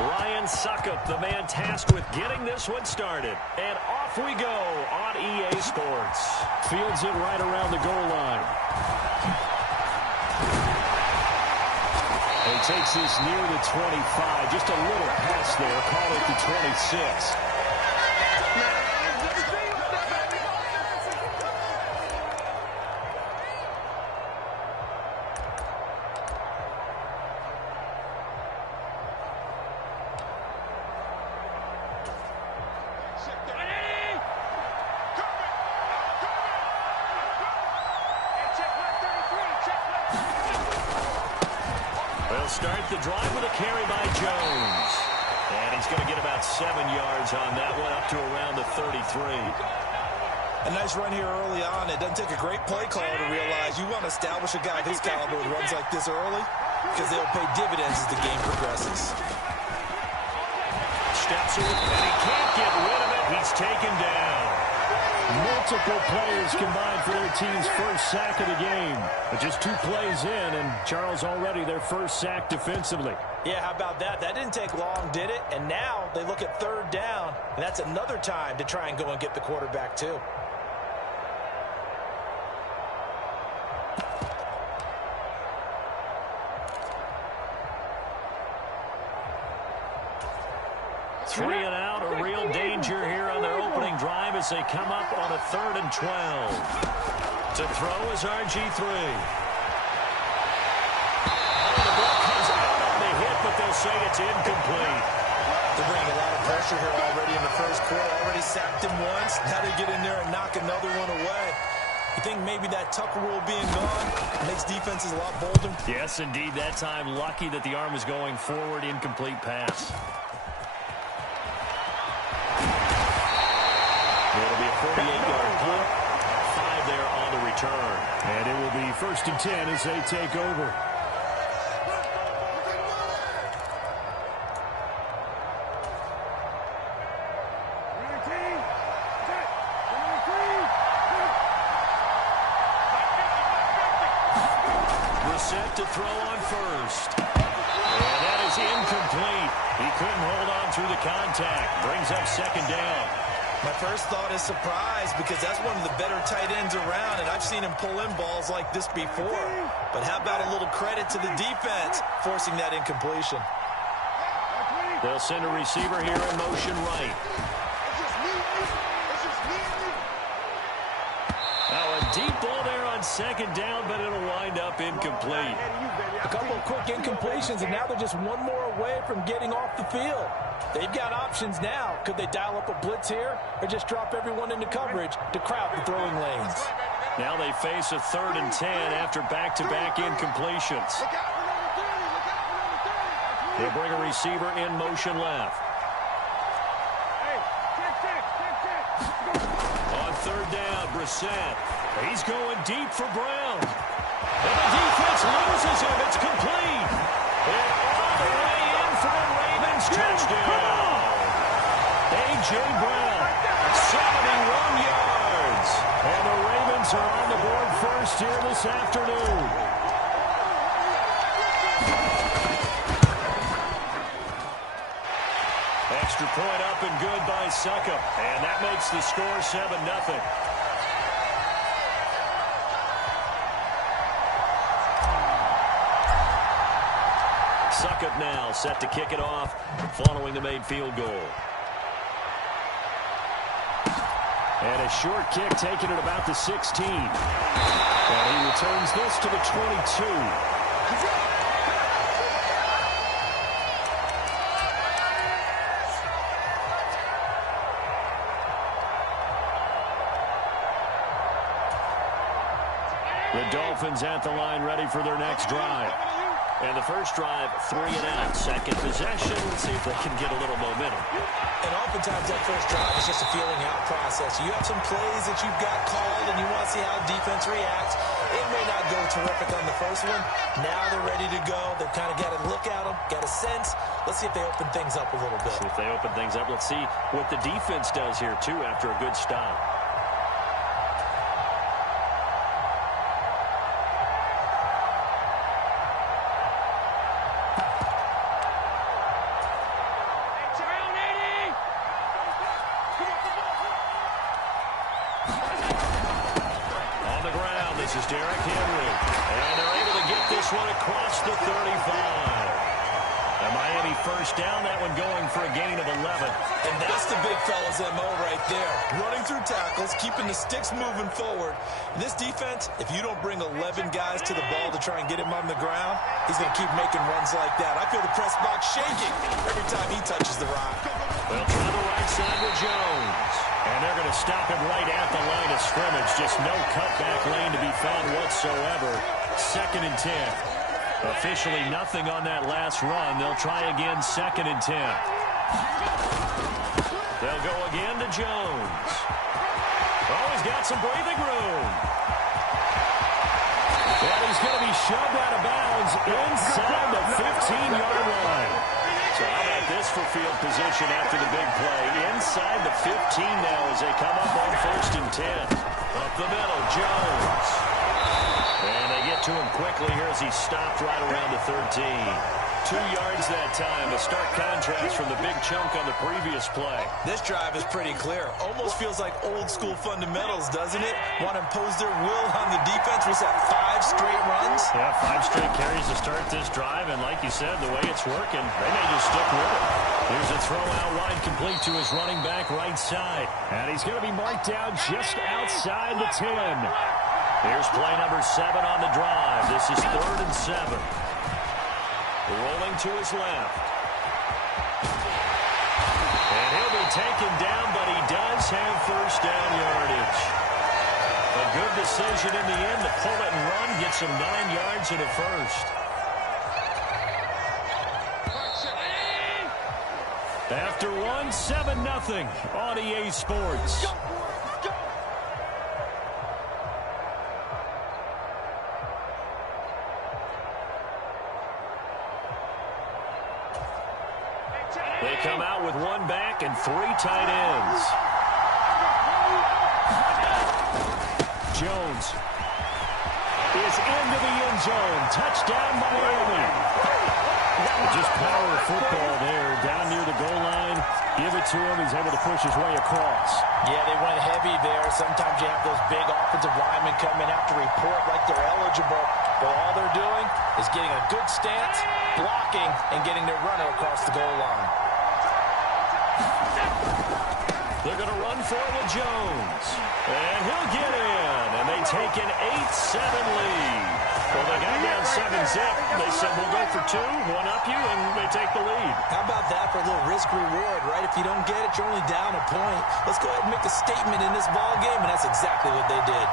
Ryan Suckup, the man tasked with getting this one started. And off we go on EA Sports. Fields it right around the goal line. He takes this near the 25. Just a little pass there. Call it the 26. Start the drive with a carry by Jones. And he's going to get about 7 yards on that one, up to around the 33. A nice run here early on. It doesn't take a great play caller to realize you want to establish a guy of his caliber with runs like this early, because they'll pay dividends as the game progresses. Steps in, and he can't get rid of it. He's taken down. Multiple players combined for their team's first sack of the game. But just 2 plays in, and Charles already their first sack defensively. Yeah, how about that? That didn't take long, did it? And now they look at 3rd down, and that's another time to try and go and get the quarterback too. Three and out, a real danger here on their opening drive as they come up on a 3rd and 12. To throw is RG3. The ball comes out on the hit, but they'll say it's incomplete. They're bringing a lot of pressure here already in the first quarter. Already sacked him once. Now they get in there and knock another one away. You think maybe that Tucker rule being gone makes defenses a lot bolder? Yes, indeed. That time, lucky that the arm was going forward. Incomplete pass. It'll be a 48-yard punt. 5 there on the return. And it will be 1st and 10 as they take over. Set to throw on first. And that is incomplete. He couldn't hold on through the contact. Brings up 2nd down. My first thought is surprise, because that's one of the better tight ends around, and I've seen him pull in balls like this before. But how about a little credit to the defense forcing that incompletion? They'll send a receiver here in motion right. Now a deep ball there on 2nd down, but it'll wind up incomplete. A couple of quick incompletions, and now they're just one more away from getting off the field. They've got options now. Could they dial up a blitz here, or just drop everyone into coverage to crowd the throwing lanes? Now they face a 3rd and 10 after back-to-back incompletions. They'll bring a receiver in motion left. On 3rd down, Brissett. He's going deep for Brown. And the defense loses him. It's complete. And all the way in for the Ravens touchdown. A.J. Brown, 71 yards. And the Ravens are on the board first here this afternoon. Extra point up and good by Suckup. And that makes the score 7-0. Suckup now set to kick it off following the made field goal. And a short kick taken at about the 16. And he returns this to the 22. The Dolphins at the line, ready for their next drive. And the first drive, 3 and out. Second possession. Let's see if they can get a little momentum. And oftentimes that first drive is just a feeling out process. You have some plays that you've got called, and you want to see how defense reacts. It may not go terrific on the first one. Now they're ready to go. They've kind of got a look at them, got a sense. Let's see if they open things up a little bit. See if they open things up. Let's see what the defense does here, too, after a good stop. This is Derrick Henry. And they're able to get this one across the 35. And Miami first down, that one going for a gain of 11. And that's the big fella's MO right there. Running through tackles, keeping the sticks moving forward. In this defense, if you don't bring 11 guys to the ball to try and get him on the ground, he's going to keep making runs like that. I feel the press box shaking every time he touches the rock. They'll try the right side with Jones. And they're going to stop him right at the line of scrimmage. Just no cutback lane to be found whatsoever. 2nd and 10. Officially nothing on that last run. They'll try again, 2nd and 10. They'll go again to Jones. Oh, he's got some breathing room. And he's going to be shoved out of bounds inside the 15-yard line. So how about this for field position after the big play? Inside the 15 now as they come up on 1st and 10. Up the middle, Jones. And they get to him quickly here as he stopped right around the 13. 2 yards that time. A stark contrast from the big chunk on the previous play. This drive is pretty clear. Almost feels like old school fundamentals, doesn't it? Want to impose their will on the defense. Was that 5 straight runs? Yeah, 5 straight carries to start this drive. And like you said, the way it's working, they may just stick with it. Here's a throw out wide complete to his running back right side. And he's going to be marked down just outside the 10. Here's play number 7 on the drive. This is 3rd and 7. Rolling to his left. And he'll be taken down, but he does have first down yardage. A good decision in the end to pull it and run. Gets him 9 yards and a first. After one, 7-0 on EA Sports. They come out with 1 back and 3 tight ends. Jones is into the end zone. Touchdown, Miami. Just power football there. Down near the goal line. Give it to him. He's able to push his way across. Yeah, they went heavy there. Sometimes you have those big offensive linemen come in, have to report like they're eligible. But all they're doing is getting a good stance, blocking, and getting their runner across the goal line. They're going to run for it with Jones. And he'll get in. And they take an 8-7 lead. Well, they got down 7-zip. They said, we'll go for 2, 1 up you, and they take the lead. How about that for a little risk-reward, right? If you don't get it, you're only down a point. Let's go ahead and make a statement in this ball game, and that's exactly what they did.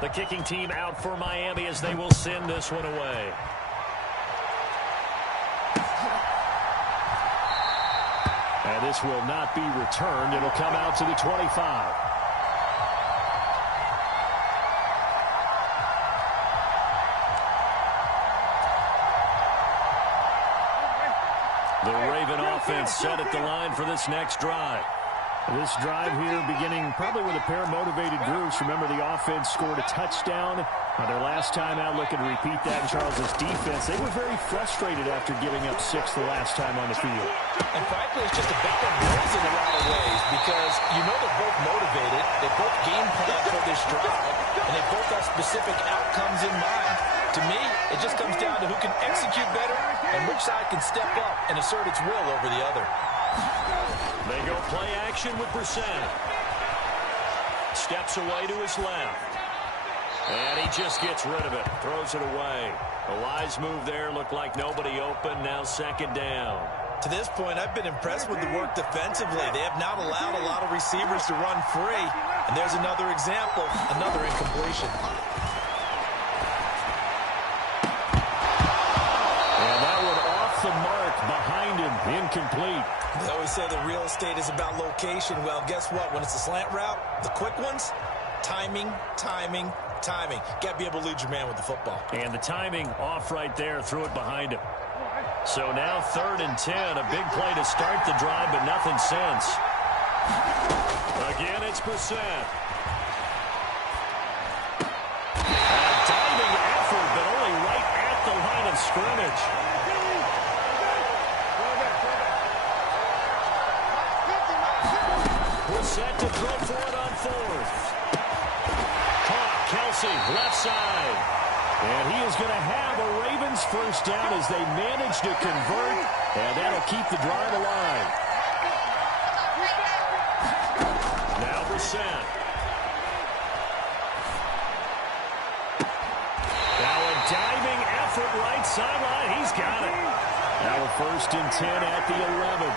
The kicking team out for Miami as they will send this one away. And this will not be returned. It'll come out to the 25. The Raven offense set at the line for this next drive. This drive here beginning probably with a pair of motivated groups. Remember, the offense scored a touchdown on their last time out. Looking to repeat that in Charles's defense. They were very frustrated after giving up 6 the last time on the field. And frankly, it's just a battle of wills in a lot of ways because you know they're both motivated. They both game plan for this drive, and they both have specific outcomes in mind. To me, it just comes down to who can execute better and which side can step up and assert its will over the other. They go play action with Brissett. Steps away to his left. And he just gets rid of it. Throws it away. A wise move there. Looked like nobody open. Now 2nd down. To this point, I've been impressed with the work defensively. They have not allowed a lot of receivers to run free. And there's another example. Another incompletion. And that one off the mark behind him. Incomplete. They always say the real estate is about location. Well, guess what? When it's a slant route, the quick ones, timing, timing, timing. Got to be able to lead your man with the football. And the timing off right there. Threw it behind him. So now 3rd and 10. A big play to start the drive, but nothing since. Again, it's Brissett. A diving effort, but only right at the line of scrimmage. We're set to throw for it on fourth. Caught, Kelsey, left side. And he is going to have a Ravens first down as they manage to convert, and that'll keep the drive alive. Now Brissett. Now a diving effort right sideline. He's got it. Now a 1st and 10 at the 11.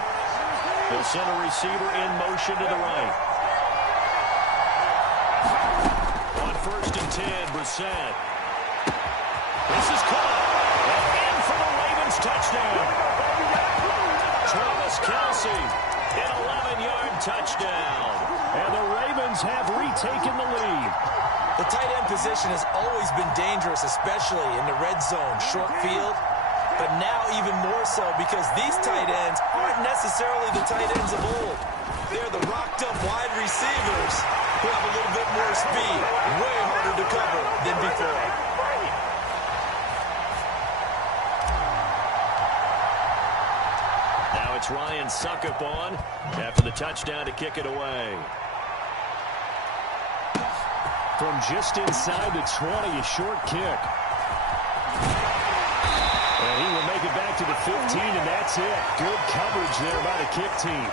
They'll send a receiver in motion to the right. On 1st and 10, Brissett. This is caught. And in for the Ravens touchdown. Travis Kelsey, an 11-yard touchdown. And the Ravens have retaken the lead. The tight end position has always been dangerous, especially in the red zone, short field. But now even more so because these tight ends aren't necessarily the tight ends of old. They're the rocked-up wide receivers who have a little bit more speed, way harder to cover than before. Now it's Ryan Suckup on after the touchdown to kick it away. From just inside the 20, a short kick. And he will make it back to the 15, and that's it. Good coverage there by the kick team.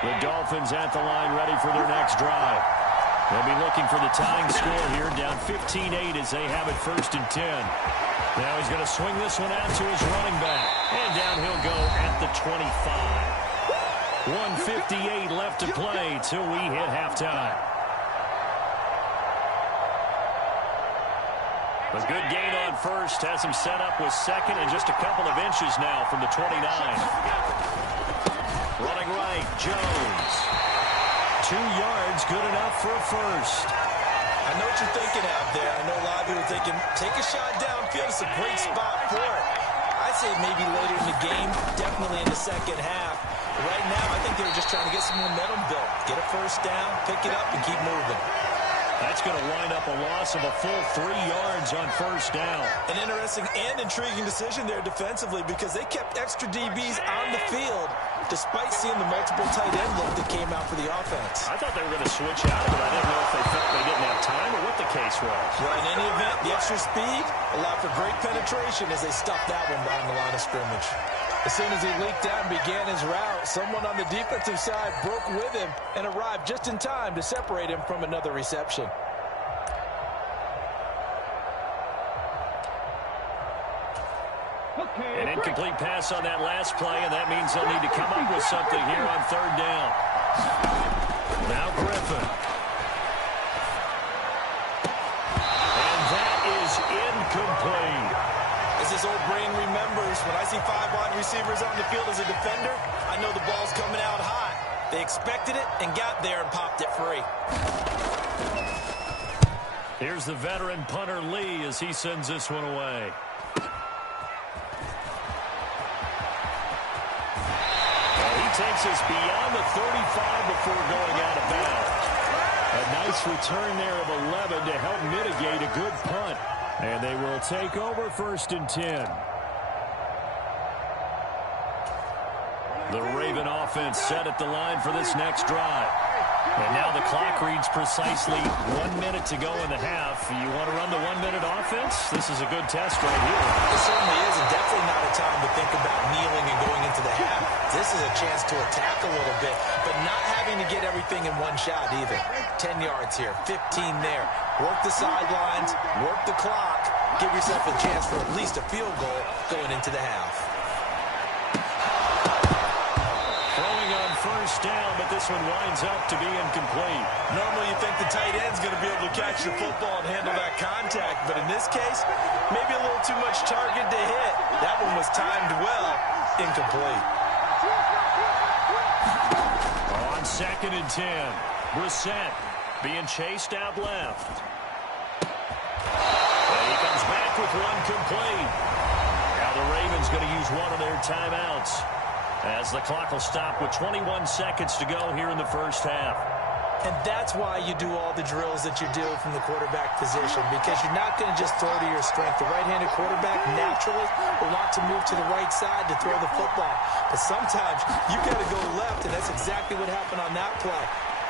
The Dolphins at the line ready for their next drive. They'll be looking for the tying score here, down 15-8 as they have it 1st and 10. Now he's going to swing this one out to his running back. And down he'll go at the 25. 1:58 left to play till we hit halftime. A good gain on first has him set up with 2nd and just a couple of inches now from the 29. Running right, Jones. 2 yards, good enough for a first. I know what you're thinking out there. I know a lot of people are thinking, take a shot downfield. It's a great spot for it. I'd say maybe later in the game, definitely in the second half. Right now, I think they're just trying to get some momentum built. Get a first down, pick it up, and keep moving. That's going to wind up a loss of a full 3 yards on first down. An interesting and intriguing decision there defensively because they kept extra DBs on the field despite seeing the multiple tight end look that came out for the offense. I thought they were going to switch out, but I didn't know if they felt they didn't have time or what the case was. Well, in any event, the extra speed allowed for great penetration as they stuffed that one behind the line of scrimmage. As soon as he leaked out and began his route, someone on the defensive side broke with him and arrived just in time to separate him from another reception. An incomplete pass on that last play, and that means they'll need to come up with something here on 3rd down. Now Griffin. And that is incomplete. As his old brain remembers, when I see 5 wide receivers on the field as a defender, I know the ball's coming out hot. They expected it and got there and popped it free. Here's the veteran punter Lee as he sends this one away. Takes us beyond the 35 before going out of bounds. A nice return there of 11 to help mitigate a good punt. And they will take over 1st and 10. The Raven offense set at the line for this next drive. And now the clock reads precisely 1 minute to go in the half. You want to run the 1 minute offense? This is a good test right here. It certainly is, and definitely not a time to think about kneeling and going into the half. This is a chance to attack a little bit, but not having to get everything in one shot either. 10 yards here, 15 there. Work the sidelines, work the clock, give yourself a chance for at least a field goal going into the half. Throwing on 1st down, but this one winds up to be incomplete. Normally you think the tight end's going to be able to catch the football and handle that contact, but in this case, maybe a little too much target to hit. That one was timed well, incomplete. On 2nd and 10, Brissett being chased out left. with one complete. Now the Ravens going to use one of their timeouts as the clock will stop with 21 seconds to go here in the first half. And that's why you do all the drills that you do from the quarterback position, because you're not going to just throw to your strength. The right-handed quarterback naturally will want to move to the right side to throw the football. But sometimes you got to go left, and that's exactly what happened on that play.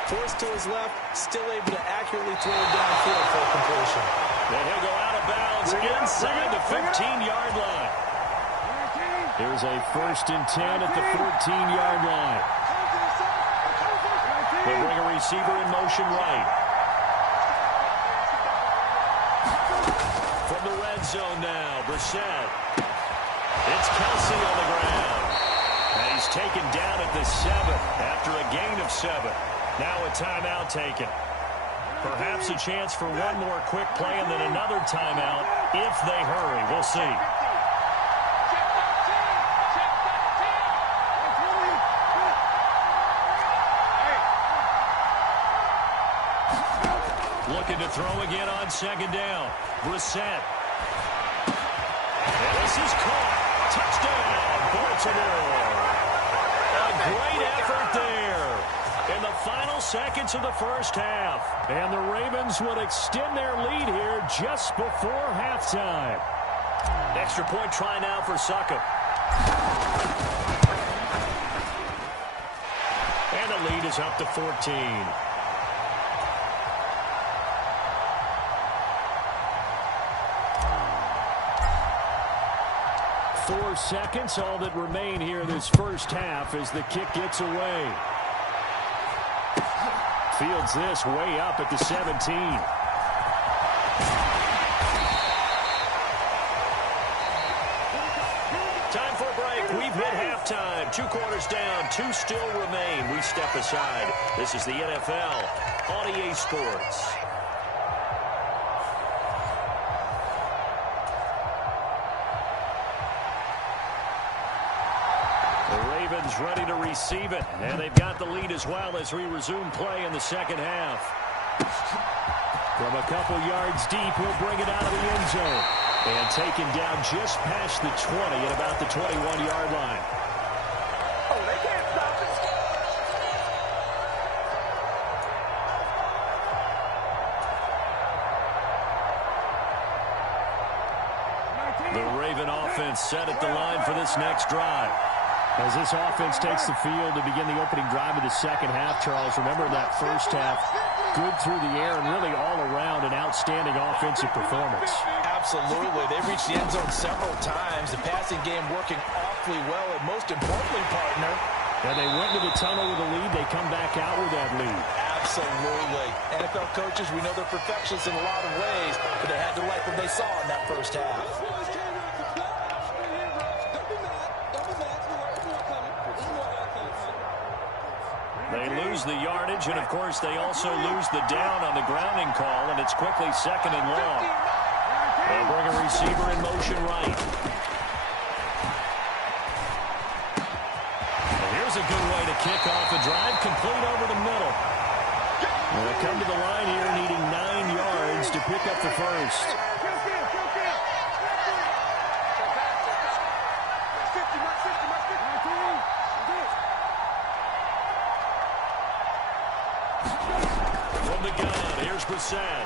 Forced to his left, still able to accurately throw it downfield for completion. And he'll go out of bounds inside the 15-yard line. Here's a 1st and 10 at the 14-yard line. They'll bring a receiver in motion right. From the red zone now, Brissett. It's Kelsey on the ground. And he's taken down at the 7 after a gain of 7. Now a timeout taken. Perhaps a chance for one more quick play and then another timeout if they hurry. We'll see. Looking to throw again on 2nd down. Brissett. And this is caught. Touchdown, Baltimore. A great effort there in the final seconds of the first half. And the Ravens would extend their lead here just before halftime. Extra point try now for Succop. And the lead is up to 14. 4 seconds, all that remain here this first half as the kick gets away. Fields this way up at the 17. Time for a break. We've hit halftime. 2 quarters down. 2 still remain. We step aside. This is the NFL on EA Sports. Ready to receive it, and they've got the lead as well as we resume play in the second half. From a couple yards deep, he'll bring it out of the end zone. And taken down just past the 20 at about the 21-yard line. Oh, they can't stop us. The Raven offense set at the line for this next drive. As this offense takes the field to begin the opening drive of the second half, Charles, remember that first half, good through the air and really all around an outstanding offensive performance. Absolutely. They reached the end zone several times. The passing game working awfully well, and most importantly, partner. And they went to the tunnel with a lead. They come back out with that lead. Absolutely. NFL coaches, we know they're perfectionists in a lot of ways, but they had to like what they saw in that first half. They lose the yardage, and, of course, they also lose the down on the grounding call, and it's quickly 2nd and long. They'll bring a receiver in motion right. And here's a good way to kick off a drive, complete over the middle. They'll come to the line here needing 9 yards to pick up the first. From the gun, here's Brissett.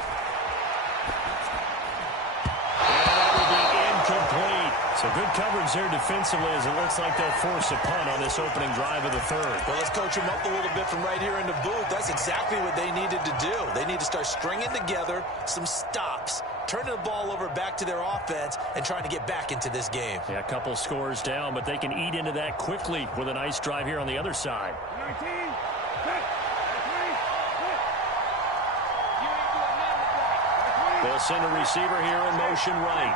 And that will be incomplete. So good coverage there defensively as it looks like they'll force a punt on this opening drive of the third. Well, let's coach them up a little bit from right here in the booth. That's exactly what they needed to do. They need to start stringing together some stops, turning the ball over back to their offense, and trying to get back into this game. Yeah, a couple scores down, but they can eat into that quickly with a nice drive here on the other side. They'll send a receiver here in motion right.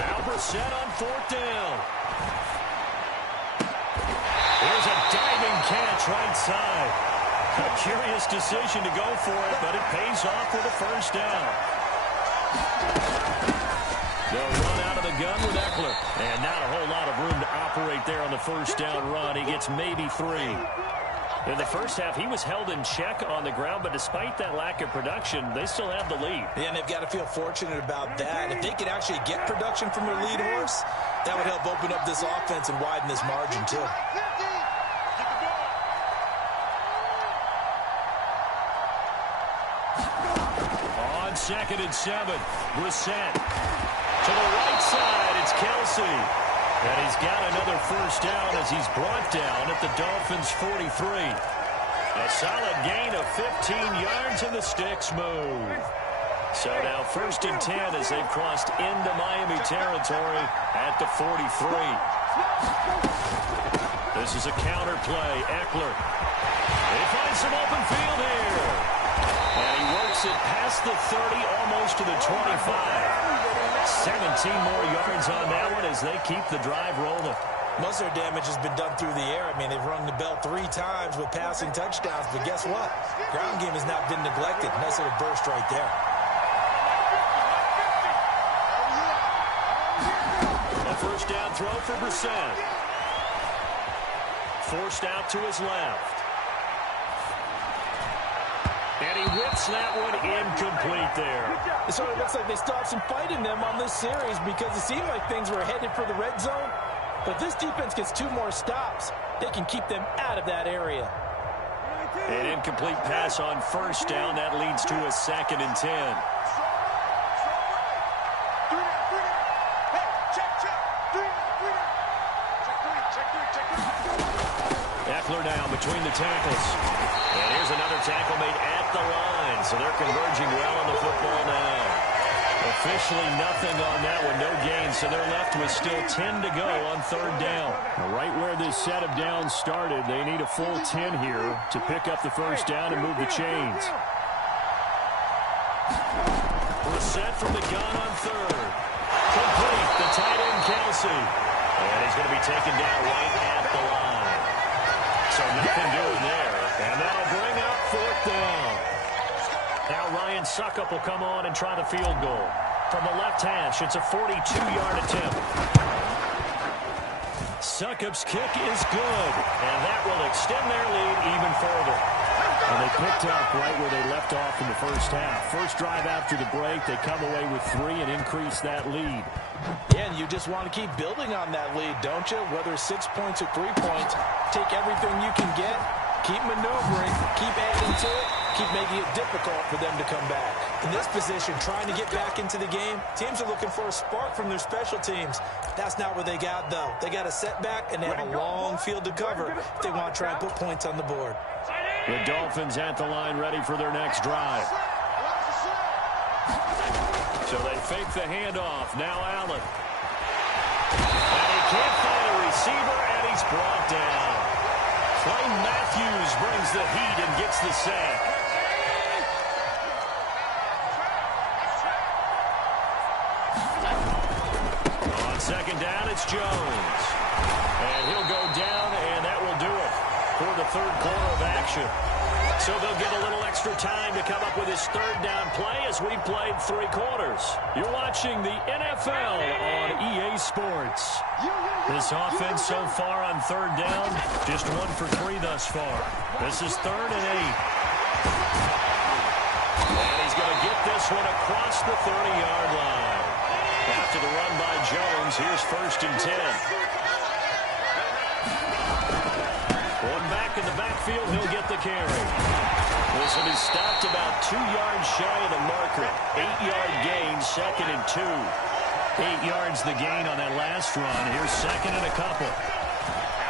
Now Brissett on 4th down. Here's a diving catch right side. A curious decision to go for it, but it pays off with a first down. They'll run out of the gun with Eckler. And not a whole lot of room to operate there on the first down run. He gets maybe 3. In the first half, he was held in check on the ground, but despite that lack of production, they still have the lead. Yeah, and they've got to feel fortunate about that. If they could actually get production from their lead horse, that would help open up this offense and widen this margin, too. On 2nd and 7, Brissett. To the right side, it's Kelsey. And he's got another first down as he's brought down at the Dolphins' 43. A solid gain of 15 yards and the sticks move. So now 1st and 10 as they've crossed into Miami territory at the 43. This is a counter play. Eckler. He finds some open field here. And he works it past the 30, almost to the 25. 17 more yards on that one as they keep the drive rolling. Most of their damage has been done through the air. I mean, they've rung the bell 3 times with passing touchdowns, but guess what? Ground game has not been neglected. Nice little burst right there. A first down throw for Brissett. Forced out to his left. And he whips that one incomplete there. It sort of looks like they still have some fight in them on this series because it seemed like things were headed for the red zone. But if this defense gets 2 more stops, they can keep them out of that area. An incomplete pass on first down. That leads to a 2nd and 10. Eckler now between the tackles. And here's another tackle made at the line. So they're converging well on the football now. Officially nothing on that one. No gain. So they're left with still 10 to go on 3rd down. Right where this set of downs started, they need a full 10 here to pick up the first down and move the chains. Brissett from the gun on 3rd. Complete. The tight end, Kelsey. And he's going to be taken down right at the line. So nothing doing there. And that'll bring up 4th down. Now Ryan Suckup will come on and try the field goal. From the left hash, it's a 42-yard attempt. Suckup's kick is good. And that will extend their lead even further. And they picked up right where they left off in the first half. First drive after the break, they come away with 3 and increase that lead. Yeah, and you just want to keep building on that lead, don't you? Whether it's 6 points or 3 points, take everything you can get, keep maneuvering, keep adding to it, keep making it difficult for them to come back. In this position, trying to get back into the game, teams are looking for a spark from their special teams. That's not what they got, though. They got a setback, and they have a long field to cover if they want to try and put points on the board. The Dolphins at the line ready for their next drive. So they fake the handoff. Now Allen. And he can't find a receiver, and he's brought down. Clay Matthews brings the heat and gets the sack. On 2nd down, it's Jones. And he'll go down, and that will do it for the 3rd quarter of action. So they'll get a little extra time to come up with his 3rd down play as we've played 3 quarters. You're watching the NFL on EA Sports. This offense so far on 3rd down, just 1 for 3 thus far. This is 3rd and 8. And he's going to get this one across the 30-yard line. After the run by Jones, here's 1st and 10. One back in the backfield, he'll get the carry. This one is stopped about 2 yards shy of the marker. 8-yard gain, 2nd and 2. 8 yards the gain on that last run. Here's 2nd and a couple.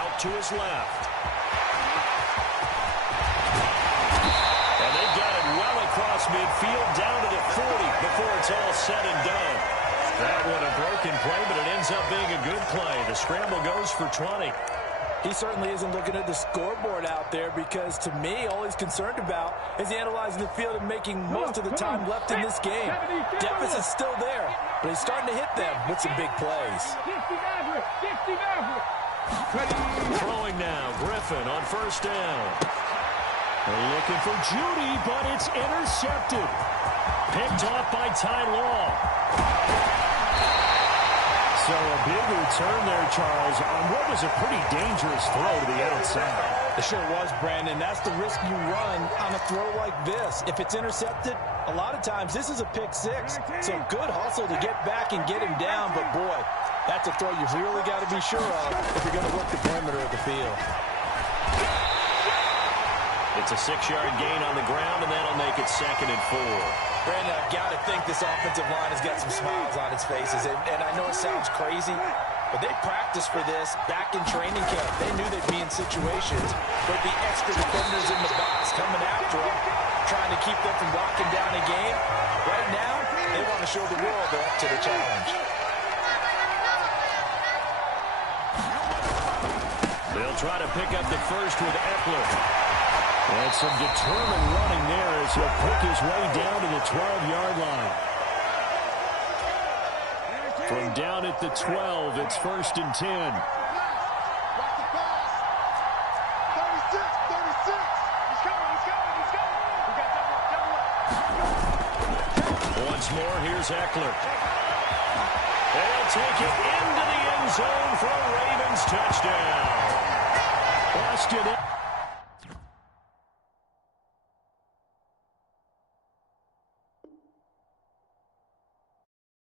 Out to his left. And they got it well across midfield, down to the 40 before it's all said and done. That one a broken play, but it ends up being a good play. The scramble goes for 20. He certainly isn't looking at the scoreboard out there because, to me, all he's concerned about is analyzing the field and making most of the time left in this game. Deficit's still there, but he's starting to hit them with some big plays. Throwing now, Griffin on 1st down. They're looking for Judy, but it's intercepted. Picked off by Ty Law. So a big return there, Charles, on what was a pretty dangerous throw to the outside. It sure was, Brandon. That's the risk you run on a throw like this. If it's intercepted, a lot of times this is a pick six. So good hustle to get back and get him down. But, boy, that's a throw you've really got to be sure of if you're going to work the perimeter of the field. It's a 6-yard gain on the ground, and that'll make it 2nd and 4. Brandon, I've got to think this offensive line has got some smiles on its faces. And I know it sounds crazy, but they practiced for this back in training camp. They knew they'd be in situations where there'd be extra defenders in the box coming after them, trying to keep them from locking down a game. Right now, they want to show the world they're up to the challenge. They'll try to pick up the first with Eckler. And some determined running there as he'll pick his way down to the 12-yard line. From down at the 12, it's 1st and 10. Once more, here's Eckler. They'll take it into the end zone for a Ravens touchdown. Boston.